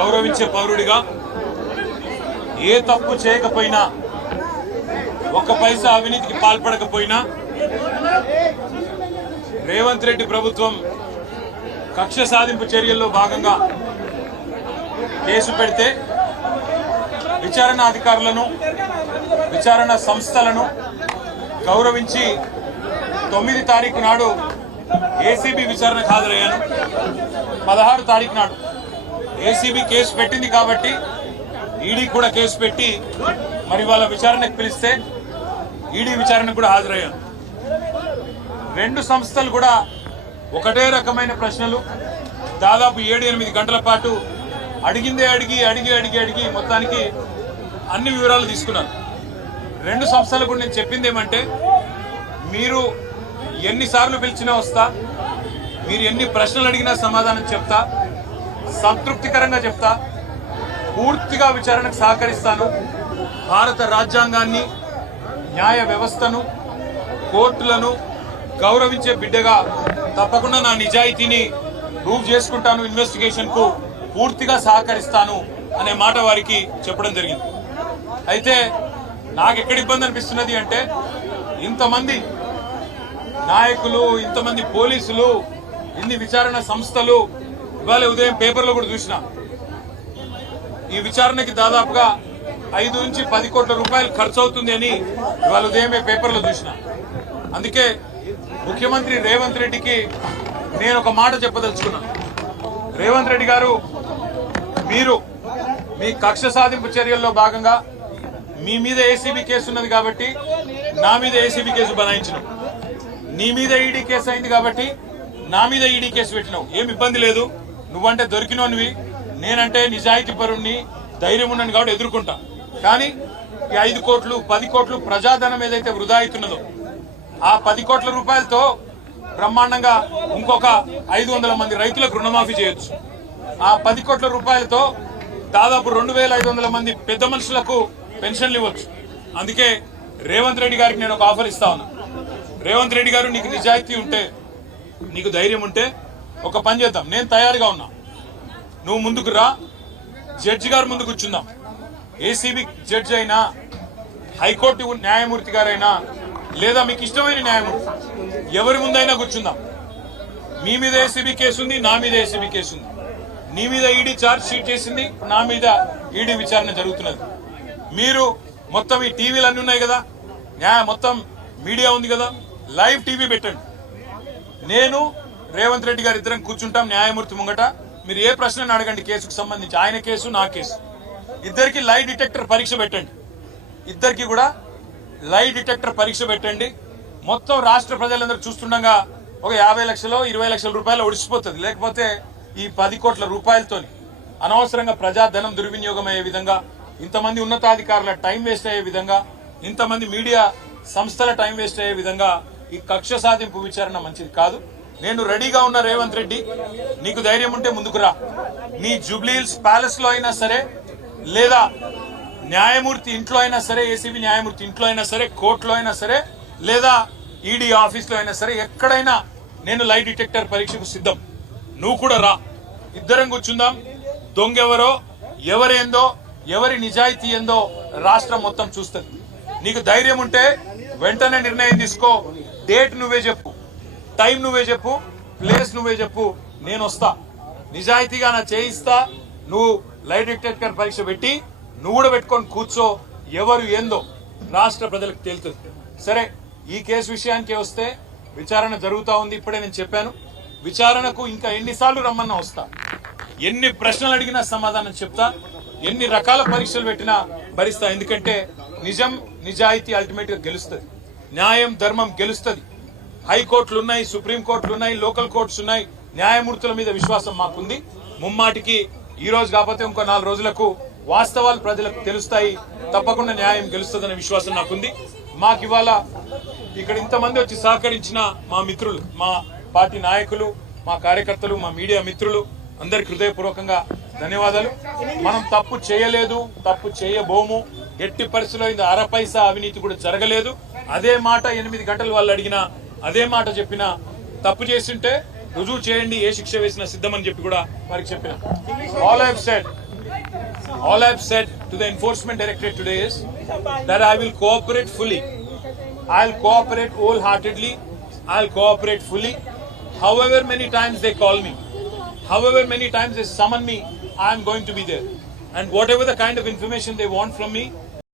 గౌరవించే పౌరుడిగా ఏ తప్పు చేయకపోయినా, ఒక్క పైసా అవినీతికి పాల్పడకపోయినా రేవంత్ రెడ్డి ప్రభుత్వం కక్ష సాధింపు చర్యల్లో భాగంగా కేసు పెడితే విచారణ అధికారులను, విచారణ సంస్థలను గౌరవించి 9 తారీఖు నాడు ఏసీబీ విచారణకు హాజరయ్యాను. 16 తారీఖు నాడు ఏసీబీ కేసు పెట్టింది కాబట్టి ఈడీ కూడా కేసు పెట్టి మరి వాళ్ళ విచారణకు పిలిస్తే ఈడీ విచారణకు కూడా హాజరయ్యాను. 2 సంస్థలు కూడా ఒకటే రకమైన ప్రశ్నలు దాదాపు 7-8 గంటల పాటు అడిగిందే అడిగి మొత్తానికి అన్ని వివరాలు తీసుకున్నాను. 2 సంస్థలు కూడా నేను చెప్పింది ఏమంటే, మీరు ఎన్నిసార్లు పిలిచినా వస్తా, మీరు ఎన్ని ప్రశ్నలు అడిగినా సమాధానం చెప్తా, సంతృప్తికరంగా చెప్తా, పూర్తిగా విచారణకు సహకరిస్తాను. భారత రాజ్యాంగాన్ని, న్యాయ వ్యవస్థను, కోర్టులను గౌరవించే బిడ్డగా తప్పకుండా నా నిజాయితీని ప్రూవ్ చేసుకుంటాను, ఇన్వెస్టిగేషన్ కు పూర్తిగా సహకరిస్తాను అనే మాట వారికి చెప్పడం జరిగింది. అయితే నాకు ఎక్కడ ఇబ్బంది అనిపిస్తున్నది అంటే, ఇంతమంది నాయకులు, ఇంతమంది పోలీసులు, ఇన్ని విచారణ సంస్థలు, ఇవాళ ఉదయం పేపర్లో కూడా చూసిన ఈ విచారణకి దాదాపుగా 5 నుంచి 10 కోట్ల రూపాయలు ఖర్చు అవుతుంది అని ఇవాళ ఉదయమే పేపర్లో చూసిన. అందుకే ముఖ్యమంత్రి రేవంత్ రెడ్డికి నేను ఒక మాట చెప్పదలుచుకున్నాను. రేవంత్ రెడ్డి గారు, మీరు మీ కక్ష సాధింపు చర్యల్లో భాగంగా మీ మీద ఏసీబీ కేసు ఉన్నది కాబట్టి నా మీద ఏసీబీ కేసు బనాయించినావు, నీ మీద ఈడీ కేసు అయింది కాబట్టి నా మీద ఈడీ కేసు పెట్టినావు. ఏం ఇబ్బంది లేదు, నువ్వంటే దొరికినోనివి, నేనంటే నిజాయితీ పరుణ్ణి, ధైర్యం ఉన్నాను కాబట్టి ఎదుర్కొంటా. కానీ ఈ 5 కోట్లు 10 కోట్లు ప్రజాధనం ఏదైతే వృధా అవుతున్నదో, ఆ 10 కోట్ల రూపాయలతో బ్రహ్మాండంగా ఇంకొక 500 మంది రైతులకు రుణమాఫీ చేయొచ్చు. ఆ 10 కోట్ల రూపాయలతో దాదాపు 2500 మంది పెద్ద మనుషులకు పెన్షన్లు ఇవ్వచ్చు. అందుకే రేవంత్ రెడ్డి గారికి నేను ఒక ఆఫర్ ఇస్తా ఉన్నా. రేవంత్ రెడ్డి గారు, నీకు నిజాయితీ ఉంటే, నీకు ధైర్యం ఉంటే ఒక పని చేద్దాం. నేను తయారుగా ఉన్నా, నువ్వు ముందుకు రా, జడ్జి గారు ముందు కూర్చుందాం. ఏసీబీ జడ్జి అయినా, హైకోర్టు న్యాయమూర్తి గారైనా, లేదా మీకు ఇష్టమైన న్యాయమూర్తి ఎవరి ముందైనా కూర్చుందాం. మీ మీద ఏసీబీ కేసు ఉంది, నా మీద ఏసీబీ కేసు ఉంది. నీ మీద ఈడీ ఛార్జ్ షీట్ చేసింది, నా మీద ఈడీ విచారణ జరుగుతున్నది. మీరు మొత్తం ఈ టీవీలు అన్ని ఉన్నాయి కదా, మొత్తం మీడియా ఉంది కదా, లైవ్ టీవీ పెట్టండి. నేను రేవంత్ రెడ్డి గారు ఇద్దరం కూర్చుంటాం న్యాయమూర్తి ముంగట. మీరు ఏ ప్రశ్నను అడగండి కేసుకు సంబంధించి, ఆయన కేసు నా కేసు. ఇద్దరికి లై డిటెక్టర్ పరీక్ష పెట్టండి, ఇద్దరికి కూడా లై డిటెక్టర్ పరీక్ష పెట్టండి. మొత్తం రాష్ట్ర ప్రజలందరూ చూస్తుండగా ఒక 50 లక్షలు 20 లక్షల రూపాయలు ఒడిసిపోతుంది. లేకపోతే ఈ 10 కోట్ల రూపాయలతోని అనవసరంగా ప్రజాధనం దుర్వినియోగం అయ్యే విధంగా, ఇంతమంది ఉన్నతాధికారుల టైం వేస్ట్ అయ్యే విధంగా, ఇంతమంది మీడియా సంస్థల టైం వేస్ట్ అయ్యే విధంగా ఈ కక్ష సాధింపు విచారణ మంచిది కాదు. నేను రెడీగా ఉన్న రేవంత్ రెడ్డి, నీకు ధైర్యం ఉంటే ముందుకు రా. నీ జూబ్లీహిల్స్ ప్యాలెస్ లో అయినా సరే, లేదా న్యాయమూర్తి ఇంట్లో అయినా సరే, ఏసీబీ న్యాయమూర్తి ఇంట్లో అయినా సరే, కోర్టులో అయినా సరే, లేదా ఈడీ ఆఫీస్లో అయినా సరే, ఎక్కడైనా నేను లై డిటెక్టర్ పరీక్షకు సిద్ధం. నువ్వు కూడా రా, ఇద్దరం కూర్చుందాం. దొంగెవరో, ఎవరేందో, ఎవరి నిజాయితీ ఏందో రాష్ట్రం మొత్తం చూస్తుంది. నీకు ధైర్యం ఉంటే వెంటనే నిర్ణయం తీసుకో. డేట్ నువ్వే చెప్పు, టైం నువ్వే చెప్పు, ప్లేస్ నువ్వే చెప్పు, నేను వస్తా. నిజాయితీగా నా చేయిస్తా. నువ్వు లై డిటెక్టర్ పరీక్ష పెట్టి నువ్వు కూడా పెట్టుకొని కూర్చో. ఎవరు ఏందో రాష్ట్ర ప్రజలకు తేలుతుంది. సరే, ఈ కేసు విషయానికి వస్తే విచారణ జరుగుతూ ఉంది. ఇప్పుడే నేను చెప్పాను, విచారణకు ఇంకా ఎన్నిసార్లు రమ్మన్నా వస్తా, ఎన్ని ప్రశ్నలు అడిగినా సమాధానం చెప్తా, ఎన్ని రకాల పరీక్షలు పెట్టినా భరిస్తా. ఎందుకంటే నిజం, నిజాయితీ అల్టిమేట్ గా గెలుస్తుంది, న్యాయం ధర్మం గెలుస్తుంది. హైకోర్టులు ఉన్నాయి, సుప్రీంకోర్టులు ఉన్నాయి, లోకల్ కోర్ట్స్ ఉన్నాయి. న్యాయమూర్తుల మీద విశ్వాసం మాకుంది. ముమ్మాటికి ఈ రోజు కాకపోతే ఇంకో 4 రోజులకు వాస్తవాలు ప్రజలకు తెలుస్తాయి. తప్పకుండా న్యాయం గెలుస్తుందనే విశ్వాసం నాకుంది. మాకు ఇవాళ ఇక్కడ ఇంతమంది వచ్చి సహకరించిన మా మిత్రులు, మా పార్టీ నాయకులు, మా కార్యకర్తలు, మా మీడియా మిత్రులు అందరికి హృదయపూర్వకంగా ధన్యవాదాలు. మనం తప్పు చేయలేదు, తప్పు చేయబోము. ఎట్టి పరిస్థితుల్లో ఇంత అర పైసా అవినీతి కూడా జరగలేదు. అదే మాట 8 గంటలు వాళ్ళు అడిగినా, అదే మాట చెప్పినా, తప్పు చేస్తుంటే రుజువు చేయండి, ఏ శిక్ష వేసినా సిద్ధమని చెప్పి కూడా వారికి చెప్పిన. All I have said, All I've said to the Enforcement Directorate today is that I will cooperate fully. I'll cooperate wholeheartedly. I'll cooperate fully. However many times they call me, however many times they summon me, I am going to be there. And whatever the kind of information they want from me,